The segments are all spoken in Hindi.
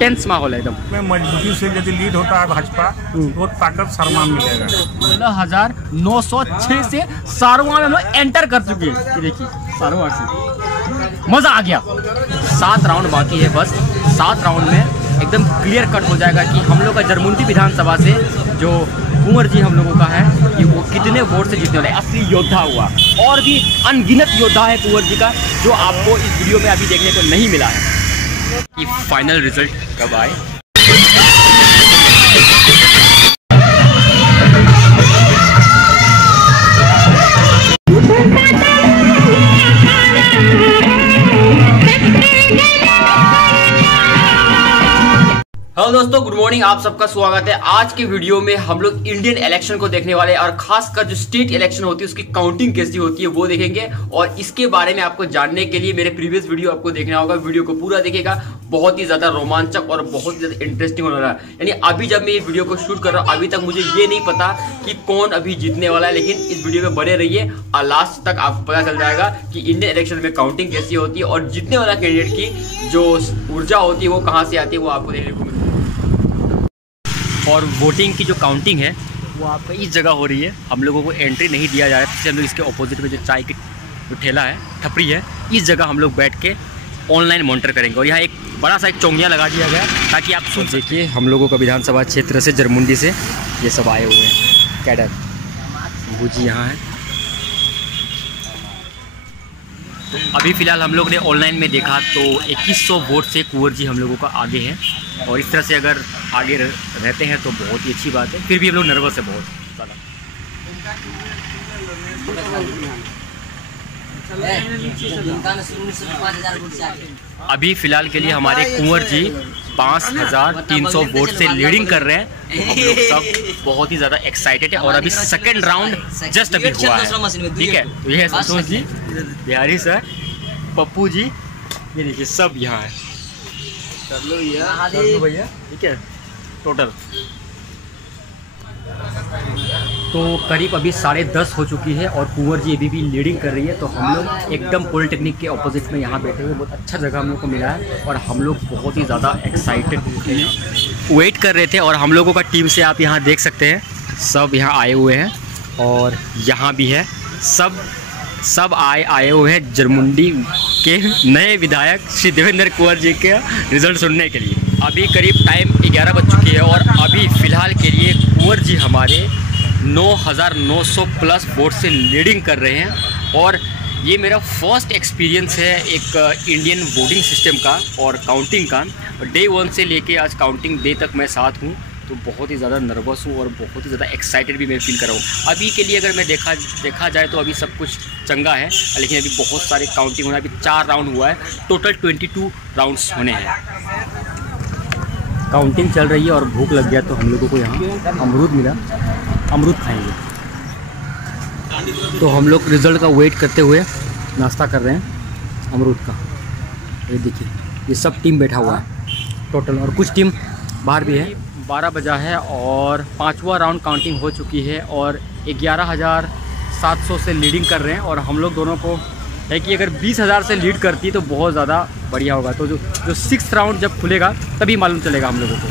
टेंस माहौल है एकदम। में मजबूती से यदि लीड होता है भाजपा तो ताकत शर्मा मिलेगा। 16,906 से सारवा में हम लोग एंटर कर चुके हैं। ये देखिए सारवा से मजा आ गया। 7 राउंड बाकी है बस। 7 राउंड में एकदम क्लियर कट हो जाएगा कि हम लोग का जरमुंडी विधानसभा से जो कुंवर जी हम लोगों का है कि वो कितने वोट से जीतने वाले। असली योद्धा हुआ और भी अनगिनत योद्धा है कुंवर जी का, जो आपको इस वीडियो में अभी देखने को नहीं मिला है। कि फाइनल रिजल्ट कब आए। हेलो दोस्तों, गुड मॉर्निंग। आप सबका स्वागत है। आज के वीडियो में हम लोग इंडियन इलेक्शन को देखने वाले हैं और खासकर जो स्टेट इलेक्शन होती है उसकी काउंटिंग कैसी होती है वो देखेंगे। और इसके बारे में आपको जानने के लिए मेरे प्रीवियस वीडियो आपको देखना होगा। वीडियो को पूरा देखिएगा, बहुत ही ज्यादा रोमांचक और बहुत ही ज्यादा इंटरेस्टिंग होने वाला है। यानी अभी जब मैं ये वीडियो को शूट कर रहा हूँ, अभी तक मुझे ये नहीं पता कि कौन अभी जीतने वाला है, लेकिन इस वीडियो में बने रहिए और लास्ट तक आपको पता चल जाएगा कि इंडियन इलेक्शन में काउंटिंग कैसी होती है और जीतने वाला कैंडिडेट की जो ऊर्जा होती है वो कहाँ से आती है वो आपको देखने को मिलता है। और वोटिंग की जो काउंटिंग है वो आपका इस जगह हो रही है। हम लोगों को एंट्री नहीं दिया जा रहा है, इसलिए हम लोग इसके ऑपोजिट में जो चाय की जो ठेला है, टपरी है, इस जगह हम लोग बैठ के ऑनलाइन मॉनिटर करेंगे। और यहाँ एक बड़ा सा एक चौंगिया लगा दिया गया ताकि आप सुन देखिए। हम लोगों का विधानसभा क्षेत्र से जरमुंडी से ये सब आए हुए हैं कैडर। भूजी यहाँ है। तो अभी फ़िलहाल हम लोग ने ऑनलाइन में देखा तो 2100 वोट से कुंवर जी हम लोगों का आगे हैं। और इस तरह से अगर आगे रहते हैं तो बहुत ही अच्छी बात है। फिर भी हम लोग नर्वस है बहुत ज़्यादा। अभी फ़िलहाल के लिए हमारे कुंवर जी 5300 वोट से लीडिंग कर रहे हैं। तो हम लोग सब बहुत ही ज़्यादा एक्साइटेड है। और अभी सेकंड राउंड जस्ट अभी हुआ है, ठीक है। तो ये है संतोष जी, बिहारी सर, पप्पू जी, ये देखिए सब यहाँ है। कर लो भैया, ठीक है। टोटल तो करीब अभी 10:30 हो चुकी है और कुंवर जी अभी भी लीडिंग कर रही है। तो हम लोग एकदम पॉलिटेक्निक के ऑपोजिट में यहाँ बैठे हुए, बहुत अच्छा जगह हम लोग को मिला है और हम लोग बहुत ही ज़्यादा एक्साइटेड वेट कर रहे थे। और हम लोगों का टीम से आप यहाँ देख सकते हैं, सब यहाँ आए हुए हैं और यहाँ भी है, सब आए हुए हैं जरमुंडी के नए विधायक श्री देवेंद्र कुंवर जी के रिजल्ट सुनने के लिए। अभी करीब टाइम 11 बज चुकी है और अभी फ़िलहाल के लिए कुंवर जी हमारे 9,900 प्लस वोट से लीडिंग कर रहे हैं। और ये मेरा फर्स्ट एक्सपीरियंस है एक इंडियन वोटिंग सिस्टम का और काउंटिंग का। डे 1 से लेके आज काउंटिंग डे तक मैं साथ हूँ, तो बहुत ही ज़्यादा नर्वस हूँ और बहुत ही ज़्यादा एक्साइटेड भी मैं फील कर रहा हूँ। अभी के लिए अगर मैं देखा जाए तो अभी सब कुछ चंगा है, लेकिन अभी बहुत सारे काउंटिंग होना है। अभी 4 राउंड हुआ है, टोटल 22 राउंड्स होने हैं। काउंटिंग चल रही है और भूख लग गया तो हम लोगों को यहाँ अमरूद मिला, अमरूद खाएंगे। तो हम लोग रिज़ल्ट का वेट करते हुए नाश्ता कर रहे हैं अमरूद का। ये देखिए, ये सब टीम बैठा हुआ है टोटल, और कुछ टीम बाहर भी है। 12 बजा है और 5वां राउंड काउंटिंग हो चुकी है और 11,700 से लीडिंग कर रहे हैं। और हम लोग दोनों को है कि अगर 20,000 से लीड करती तो बहुत ज़्यादा बढ़िया होगा। तो जो 6th राउंड जब खुलेगा तभी मालूम चलेगा हम लोगों को।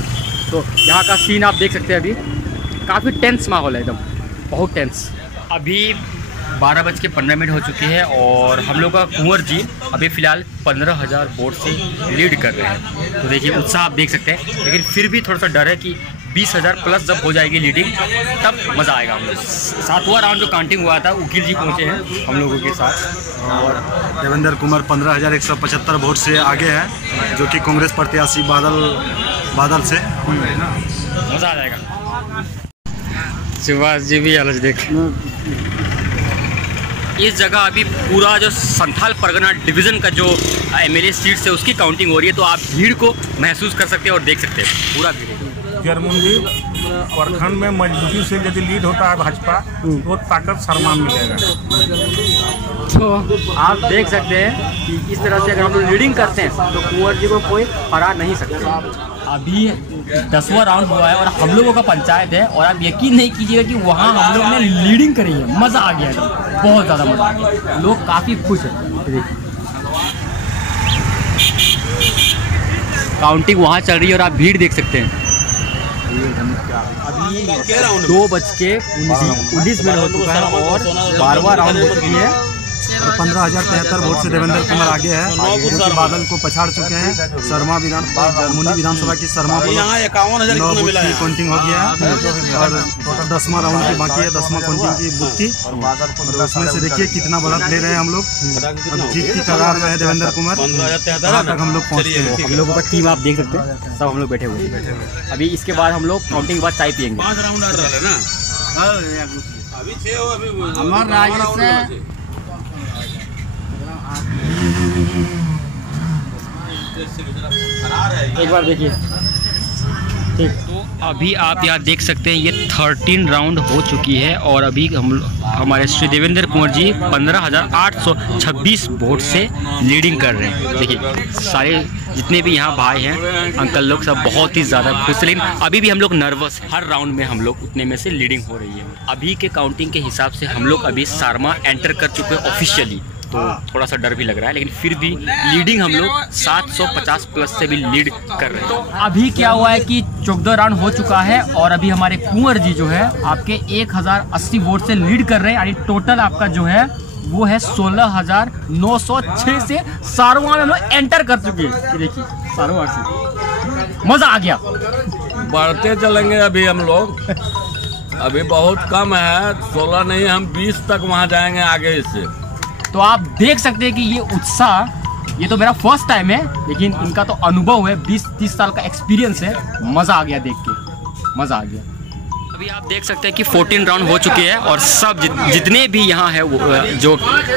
तो यहाँ का सीन आप देख सकते हैं, अभी काफ़ी टेंस माहौल है, एकदम बहुत टेंस। अभी 12:15 हो चुकी है और हम लोग का कुंवर जी अभी फ़िलहाल 15,000 वोट से लीड कर रहे हैं। तो देखिए उत्साह आप देख सकते हैं, लेकिन फिर भी थोड़ा सा डर है कि 20,000 प्लस जब हो जाएगी लीडिंग तब मज़ा आएगा हम लोग। 7वां राउंड जो काउंटिंग हुआ था, वकील जी पहुँचे हैं हम लोगों के साथ। और देवेंद्र कुंवर 15,175 वोट से आगे है, जो कि कांग्रेस प्रत्याशी बादल से। मज़ा आ जाएगा। सुभाष जी भी अलग देख। इस जगह अभी पूरा जो संथाल परगना डिवीज़न का जो MLA सीट्स है उसकी काउंटिंग हो रही है। तो आप भीड़ को महसूस कर सकते हैं और देख सकते हैं, पूरा भीड़। जरमुंडी प्रखंड में मजबूती से यदि लीड होता है भाजपा तो ताकत शर्मा मिलेगा। तो आप देख सकते हैं कि इस तरह से अगर हम लोग लीडिंग करते हैं तो कुंवर जी को कोई हरा नहीं सकता। अभी 10वां राउंड हुआ है और हम लोगों का पंचायत है और आप यकीन नहीं कीजिएगा कि वहाँ हम लोग ने लीडिंग करी है। मज़ा आ गया, बहुत ज़्यादा मज़ा आ गया, लोग काफ़ी खुश हैं। काउंटिंग वहाँ चल रही है और आप भीड़ देख सकते हैं। अभी 2:19 हो चुका है और 12वां राउंड हो चुकी है। 15,073 वोट से देवेंद्र कुमार आगे है, जो कि बादल को पछाड़ चुके हैं। शर्मा जरमुनी विधानसभा की शर्मा को 9 वोट की काउंटिंग हो गया है और 10वां राउंड की बाकी है, 10वां काउंटिंग की बुक की। और उसमें से देखिए कितना बढ़त ले रहे हैं हम लोग। अब जीत की कगार में है देवेंद्र कुमार, वहाँ तक हम लोग पहुँचते हैं। हम लोगों का टीम आप देख सकते हैं, सब हम लोग बैठे हुए हैं। अभी इसके बाद हम लोग काउंटिंग के बाद चाय पियेंगे। एक बार देखिए, ठीक। तो अभी आप यहाँ देख सकते हैं ये 13 राउंड हो चुकी है और अभी हमारे श्री देवेंद्र कुंवर जी 15,826 वोट से लीडिंग कर रहे हैं। देखिए सारे जितने भी यहाँ भाई हैं, अंकल लोग, सब बहुत ही ज़्यादा खुश। लेकिन अभी भी हम लोग नर्वस हैं। हर राउंड में हम लोग उतने में से लीडिंग हो रही है। अभी के काउंटिंग के हिसाब से हम लोग अभी सारमा एंटर कर चुके हैं ऑफिशियली, तो थोड़ा सा डर भी लग रहा है, लेकिन फिर भी लीडिंग हम लोग 750 प्लस से भी लीड कर रहे हैं। तो अभी क्या हुआ है कि 14 राउंड हो चुका है और अभी हमारे कुंवर जी जो है आपके 1080 वोट से लीड कर रहे हैं। यानी टोटल आपका जो है वो है 16,906 से सारवां में हम लोग एंटर कर चुके हैं। देखिए सारवां से मजा आ गया। बढ़ते चलेंगे अभी हम लोग, अभी बहुत कम है, 16 नहीं हम 20 तक वहाँ जाएंगे आगे इससे। तो आप देख सकते हैं कि ये उत्साह, ये तो मेरा फर्स्ट टाइम है, लेकिन इनका तो अनुभव है, 20-30 साल का एक्सपीरियंस है। मज़ा आ गया देख के, मज़ा आ गया। अभी आप देख सकते हैं कि 14 राउंड हो चुके हैं और सब जितने भी यहाँ है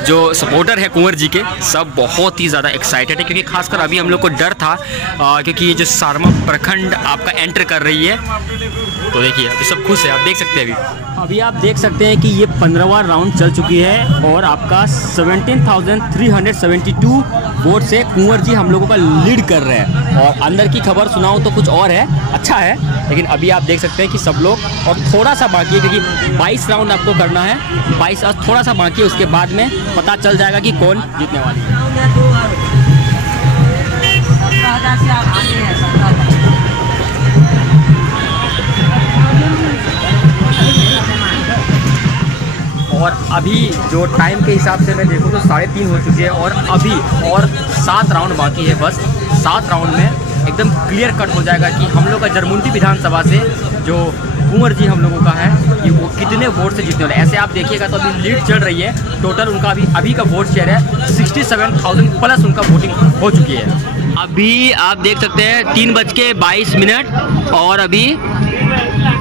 जो सपोर्टर है कुंवर जी के, सब बहुत ही ज़्यादा एक्साइटेड है। क्योंकि खासकर अभी हम लोग को डर था क्योंकि ये जो सारमा प्रखंड आपका एंटर कर रही है, तो देखिए अभी सब खुश है। आप देख सकते हैं अभी आप देख सकते हैं कि ये 15वां राउंड चल चुकी है और आपका 17,372 वोट से कुंवर जी हम लोगों का लीड कर रहे हैं। और अंदर की खबर सुनाऊं तो कुछ और है, अच्छा है, लेकिन अभी आप देख सकते हैं कि सब लोग, और थोड़ा सा बाकी है क्योंकि 22 राउंड आपको करना है, 22 और थोड़ा सा बाकी है, उसके बाद में पता चल जाएगा कि कौन जीतने वाली है। और अभी जो टाइम के हिसाब से मैं देखूँ तो 3:30 हो चुके हैं और अभी और 7 राउंड बाकी है। बस 7 राउंड में एकदम क्लियर कट हो जाएगा कि हम लोग का जरमुंदी विधानसभा से जो कुंवर जी हम लोगों का है कि वो कितने वोट से जीतने वाले। ऐसे आप देखिएगा तो अभी लीड चल रही है। टोटल उनका अभी का वोट शेयर है 67,000 प्लस उनका वोटिंग हो चुकी है। अभी आप देख सकते हैं 3:22 और अभी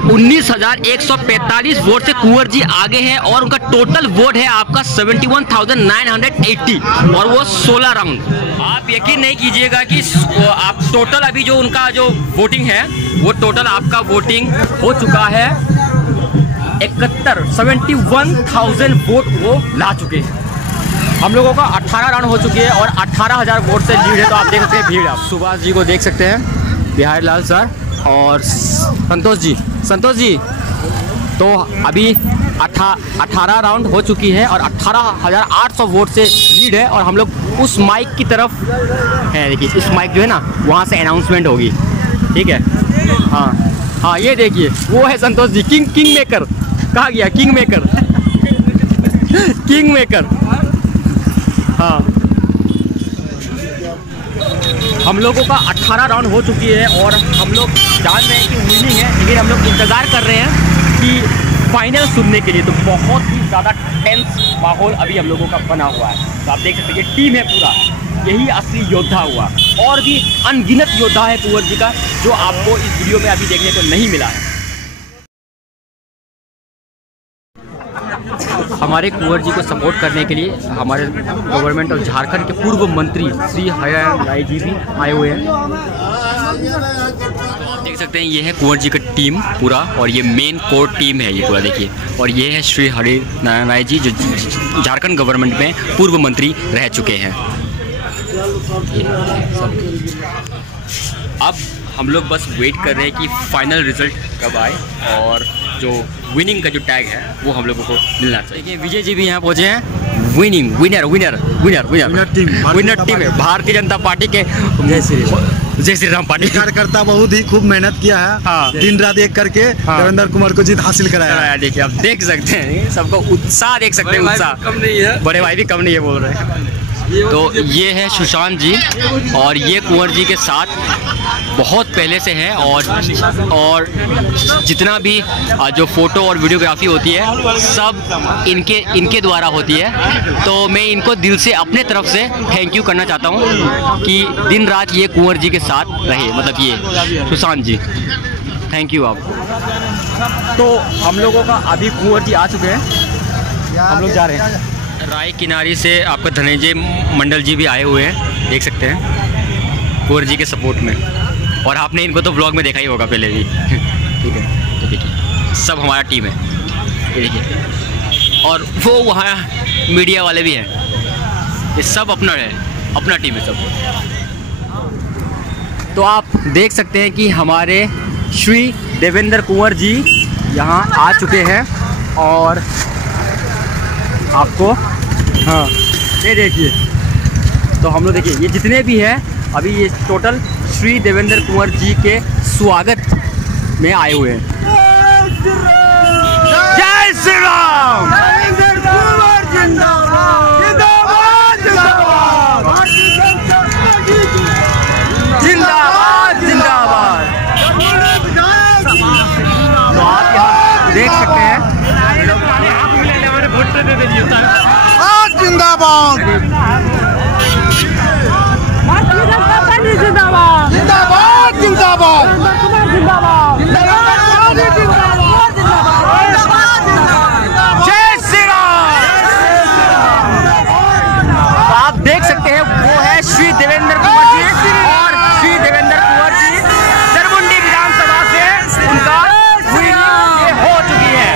19,145 वोट से कुंवर जी आगे हैं और उनका टोटल वोट है आपका 71,980 और वो 16 राउंड। आप यकीन नहीं कीजिएगा कि आप टोटल अभी जो उनका जो वोटिंग है वो टोटल आपका वोटिंग हो चुका है 71,000 वोट वो ला चुके हैं। हम लोगों का 18 राउंड हो चुके हैं और 18,000 वोट से लीड है। तो आप देख सकते हैं भीड़, आप सुभाष जी को देख सकते हैं, बिहारी लाल सर और संतोष जी। तो अभी 18 राउंड हो चुकी है और 18,800 वोट से लीड है और हम लोग उस माइक की तरफ है। देखिए इस माइक जो है ना, वहाँ से अनाउंसमेंट होगी, ठीक है। हाँ ये देखिए वो है संतोष जी, किंग मेकर। कहा गया किंग मेकर। हाँ, हम लोगों का 18 राउंड हो चुकी है और हम लोग जान रहे हैं कि विनिंग है, लेकिन हम लोग इंतज़ार कर रहे हैं कि फाइनल सुनने के लिए। तो बहुत ही ज़्यादा टेंस माहौल अभी हम लोगों का बना हुआ है। तो आप देख सकते हैं ये टीम है पूरा, यही असली योद्धा हुआ। और भी अनगिनत योद्धा है कुंवर जी का, जो आपको इस वीडियो में अभी देखने को नहीं मिला है। हमारे कुंवर जी को सपोर्ट करने के लिए हमारे गवर्नमेंट और झारखंड के पूर्व मंत्री श्री हरियाणा राय जी भी आए हुए हैं। देख सकते हैं ये है कुंवर जी का टीम पूरा, और ये मेन कोर टीम है ये पूरा, देखिए। और ये है श्री हरिनारायण राय जी, जो झारखंड गवर्नमेंट में पूर्व मंत्री रह चुके हैं। अब हम लोग बस वेट कर रहे हैं कि फाइनल रिजल्ट कब आए और जो विनिंग का जो टैग है वो हम लोगों को मिलना चाहिए। देखिए विजय जी भी यहाँ पहुँचे हैं। विनर टीम है भारतीय जनता पार्टी के जय श्री राम पार्टी कार्यकर्ता बहुत ही खूब मेहनत किया है। हाँ। दिन रात एक करके देवेंद्र कुमार को जीत हासिल कराया है। देखिए आप देख सकते हैं सबका उत्साह देख सकते हैं, उत्साह कम नहीं है, बड़े भाई भी कम नहीं है बोल रहे हैं। तो ये है सुशांत जी और ये कुंवर जी के साथ बहुत पहले से है और जितना भी जो फोटो और वीडियोग्राफी होती है सब इनके द्वारा होती है। तो मैं इनको दिल से अपने तरफ से थैंक यू करना चाहता हूँ कि दिन रात ये कुंवर जी के साथ रहे, मतलब ये सुशांत जी, थैंक यू आपको। तो हम लोगों का अभी कुंवर जी आ चुके हैं, हम लोग जा रहे हैं। राय किनारी से आपका धनंजय मंडल जी भी आए हुए हैं, देख सकते हैं कुंवर जी के सपोर्ट में, और आपने इनको तो व्लॉग में देखा ही होगा पहले भी। ठीक है, तो देखिए सब हमारा टीम है, ये देखिए, और वो वहाँ मीडिया वाले भी हैं, ये सब अपना है, अपना टीम है सब। तो आप देख सकते हैं कि हमारे श्री देवेंद्र कुंवर जी यहाँ आ चुके हैं और आपको हाँ ये देखिए, तो हम लोग देखिए ये जितने भी हैं अभी ये टोटल श्री देवेंद्र कुंवर जी के स्वागत में आए हुए हैं। जय श्री राम, जिंदाबाद जिंदाबाद। तो आप यहाँ देख सकते हैं जिंदाबाद जिंदाबाद जिंदाबाद जिंदाबाद जय श्री राम। तो आप देख सकते हैं वो है श्री देवेंद्र कुंवर जी, और श्री देवेंद्र कुंवर जी जरमुंडी विधानसभा से उनका हो चुकी है।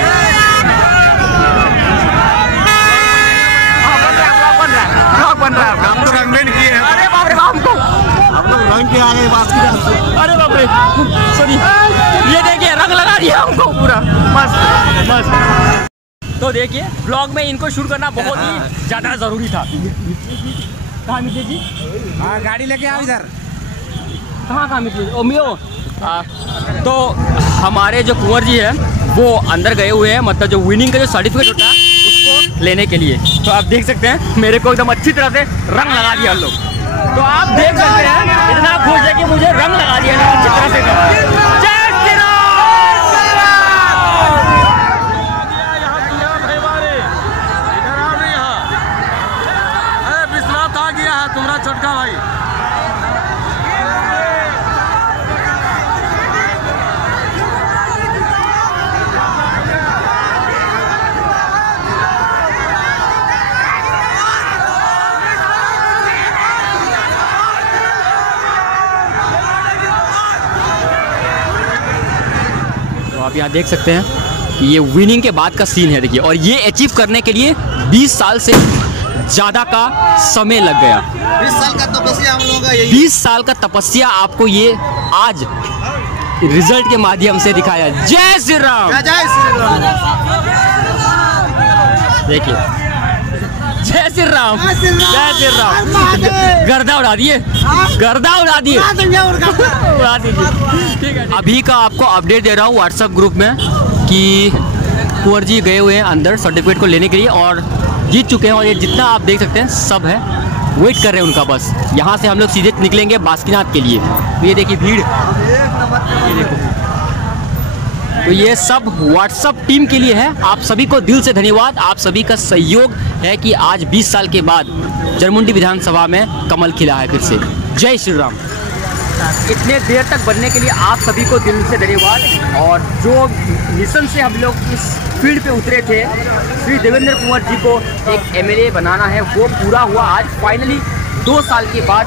बन रहा है, हम तो रंगीन किए हैं। अरे बाप रे बाप, हमको हम लोग रंग के आगे बात की। अरे बाप रे सॉरी, ये देखिए रंग लगा दिया हमको पूरा, मस्त मस्त। तो देखिए ब्लॉग में इनको शूट करना बहुत ही ज़्यादा ज़रूरी था। कहाँ मिले जी? हाँ गाड़ी लेके आओ इधर। कहाँ मिले? ओ मियो। तो हमारे जो कुंवर जी हैं वो अंदर गए हुए हैं, मतलब जो विनिंग का जो सर्टिफिकेट होता है उसको लेने के लिए। तो आप देख सकते हैं मेरे को एकदम अच्छी तरह से रंग लगा दिया हम लोग। तो आप देख सकते हैं इतना खुश है कि मुझे रंग लगा दिया ना अच्छी तरह से। जय श्री राम। विश्वनाथ आ गया है तुम्हारा छोटका भाई। आप यहाँ देख सकते हैं कि ये विनिंग के बाद का सीन है, देखिए, और ये अचीव करने के लिए 20 साल से ज़्यादा का समय लग गया। 20 साल का तपस्या हम लोगों का यही। 20 साल का तपस्या आपको ये आज रिजल्ट के माध्यम से दिखाया। जय श्री राम। जय श्री राम। देखिए जय श्री राम, जय श्री राम। गर्दा उड़ा दिए, गर्दा उड़ा दिए, उड़ा दीजिए। ठीक है, अभी का आपको अपडेट दे रहा हूँ व्हाट्सएप ग्रुप में कि कुंवर जी गए हुए हैं अंदर सर्टिफिकेट को लेने के लिए और जीत चुके हैं। और ये जितना आप देख सकते हैं सब है, वेट कर रहे हैं उनका बस। यहाँ से हम लोग सीधे निकलेंगे बासुकीनाथ के लिए। तो ये देखिए भीड़, ये देखो, तो ये सब व्हाट्सएप टीम के लिए है। आप सभी को दिल से धन्यवाद, आप सभी का सहयोग है कि आज 20 साल के बाद जरमुंडी विधानसभा में कमल खिला है फिर से। जय श्री राम। इतने देर तक बनने के लिए आप सभी को दिल से धन्यवाद। और जो मिशन से हम लोग इस फील्ड पे उतरे थे, श्री देवेंद्र कुंवर जी को एक एमएलए बनाना है, वो पूरा हुआ आज फाइनली 2 साल के बाद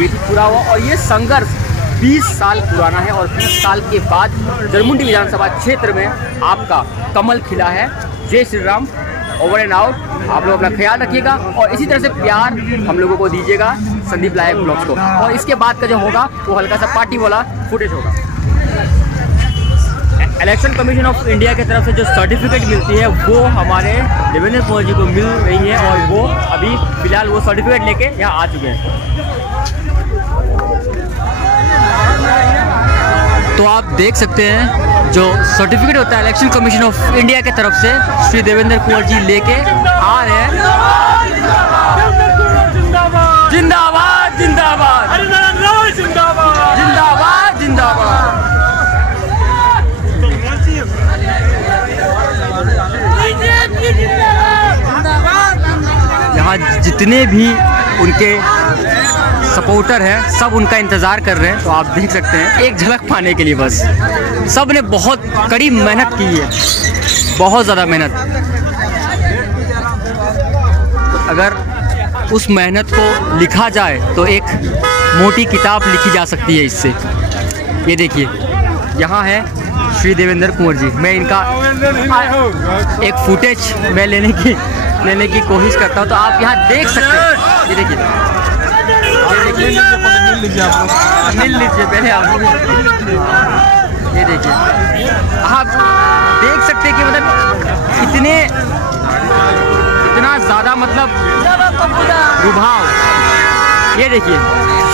ये भी पूरा हुआ। और ये संघर्ष 20 साल पुराना है और 20 साल के बाद जरमुंडी विधानसभा क्षेत्र में आपका कमल खिला है। जय Shri Ram. Over and out. आप लोग अपना ख्याल रखिएगा और इसी तरह से प्यार हम लोगों को दीजिएगा संदीप लाइव ब्लॉग्स को। और इसके बाद का जो होगा वो हल्का सा पार्टी वाला फुटेज होगा। इलेक्शन कमीशन ऑफ इंडिया की तरफ से जो सर्टिफिकेट मिलती है वो हमारे देवेंद्र कुंवर जी को मिल रही है और वो अभी फिलहाल वो सर्टिफिकेट लेके यहाँ आ चुके हैं। तो आप देख सकते हैं जो सर्टिफिकेट होता है इलेक्शन कमीशन ऑफ इंडिया के तरफ से श्री देवेंद्र कुंवर जी लेके आ रहे हैं। जिंदाबाद जिंदाबाद जिंदाबाद जिंदाबाद। यहाँ जितने भी उनके सपोर्टर हैं सब उनका इंतज़ार कर रहे हैं। तो आप देख सकते हैं एक झलक पाने के लिए बस सब ने बहुत कड़ी मेहनत की है, बहुत ज़्यादा मेहनत। तो अगर उस मेहनत को लिखा जाए तो एक मोटी किताब लिखी जा सकती है इससे। ये देखिए यहाँ है श्री देवेंद्र कुंवर जी। मैं इनका एक फुटेज मैं लेने की कोशिश करता हूँ। तो आप यहाँ देख सकते हैं, ये देखिए मिल लीजिए पहले आप। ये देखिए आप देख सकते हैं कि मतलब इतना ज़्यादा मतलब रुभाव। ये देखिए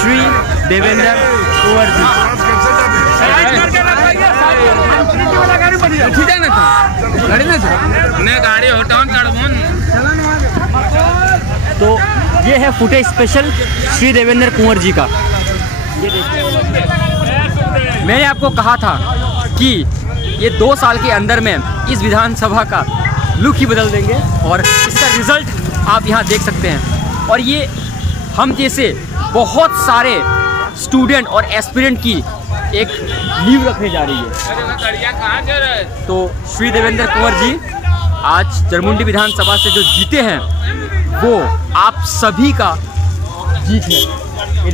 श्री देवेंद्र कुंवर जी। तो ये है फुटेज स्पेशल श्री देवेंद्र कुंवर जी का। ये देखिए मैंने आपको कहा था कि ये 2 साल के अंदर में इस विधानसभा का लुक ही बदल देंगे और इसका रिजल्ट आप यहाँ देख सकते हैं। और ये हम जैसे बहुत सारे स्टूडेंट और एस्पिरेंट की एक नींव रखने जा रही है। तो श्री देवेंद्र कुंवर जी आज जरमुंडी विधानसभा से जो जीते हैं वो आप सभी का जीत है। ये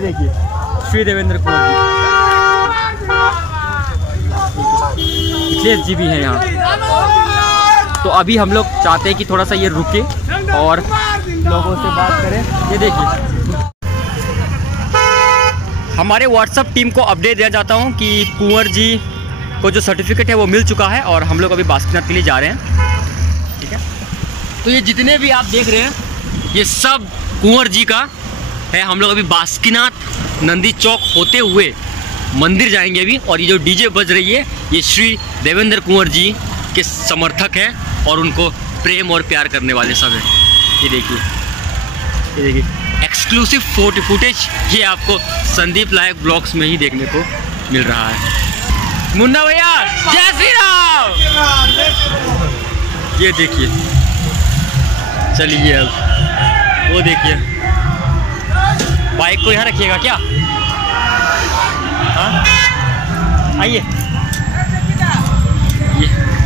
देखिए श्री देवेंद्र कुंवर जी, जी भी हैं यहाँ। तो अभी हम लोग चाहते हैं कि थोड़ा सा ये रुके और लोगों से बात करें। ये देखिए हमारे व्हाट्सएप टीम को अपडेट दिया जाता हूँ कि कुंवर जी को जो सर्टिफिकेट है वो मिल चुका है और हम लोग अभी बासुकीनाथ के लिए जा रहे हैं। ठीक है, तो ये जितने भी आप देख रहे हैं ये सब कुंवर जी का है। हम लोग अभी बासुकीनाथ नंदी चौक होते हुए मंदिर जाएंगे अभी। और ये जो डीजे बज रही है ये श्री देवेंद्र कुंवर जी के समर्थक हैं और उनको प्रेम और प्यार करने वाले सब हैं। ये देखिए एक्सक्लूसिव फुटेज ये आपको संदीप लायक ब्लॉग्स में ही देखने को मिल रहा है। मुन्ना भैया जय श्री राम। ये देखिए चलिए अब वो देखिए बाइक को यहाँ रखिएगा क्या? हाँ आइए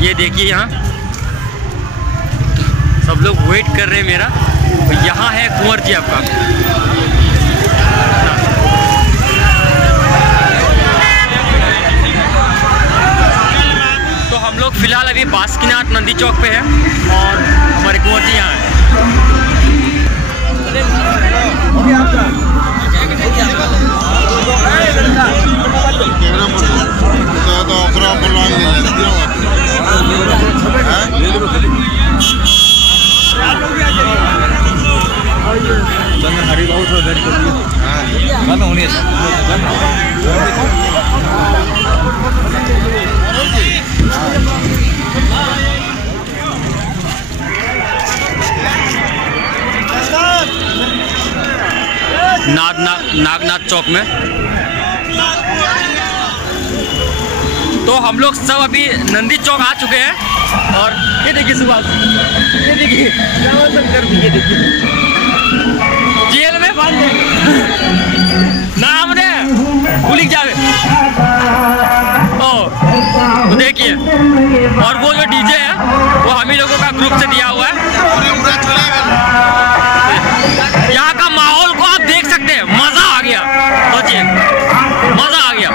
ये देखिए यहाँ सब लोग वेट कर रहे हैं मेरा। तो यहाँ है कुंवर जी आपका। तो हम लोग फिलहाल अभी बासुकीनाथ नंदी चौक पे हैं और हमारे कुंवर जी यहाँ हैं। नागनाथ चौक में तो हम लोग सब अभी नंदी चौक आ चुके हैं। और ये देखिए सुभाष, ये देखिए ये देखिए जेल में बंद नाम ने पुलिस जावे। तो देखिए और वो जो डीजे है वो हम ही लोगों का ग्रुप से दिया हुआ है। यहाँ का माहौल को आप देख सकते हैं, मजा आ गया। सोचिए मजा आ गया।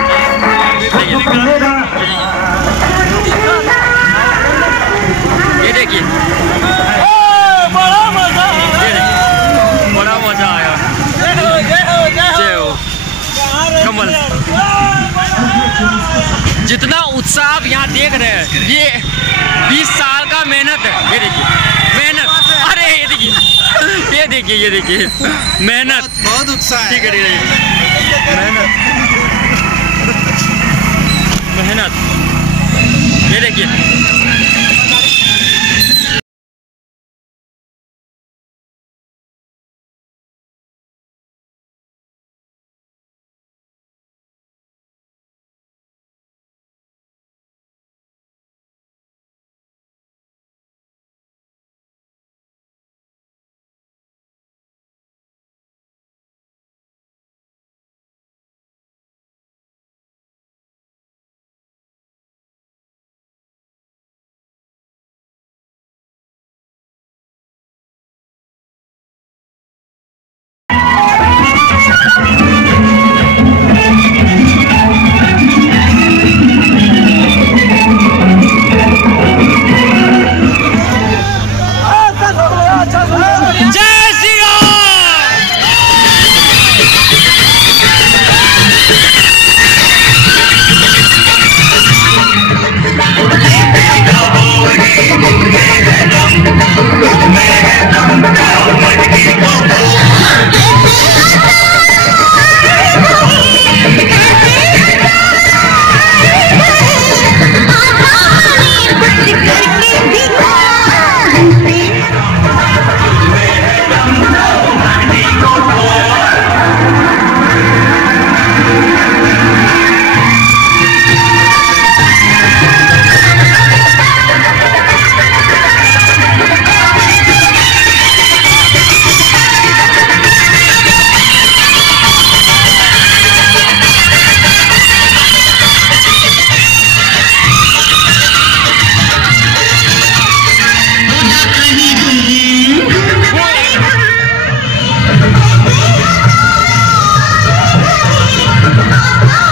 ये देखिए बड़ा मजा आया। जय हो कमल। जितना उत्साह आप यहाँ देख रहे हैं ये 20 साल का मेहनत है। ये देखिए मेहनत, अरे ये देखिए मेहनत, बहुत उत्साह है। ठीक है मेहनत। है।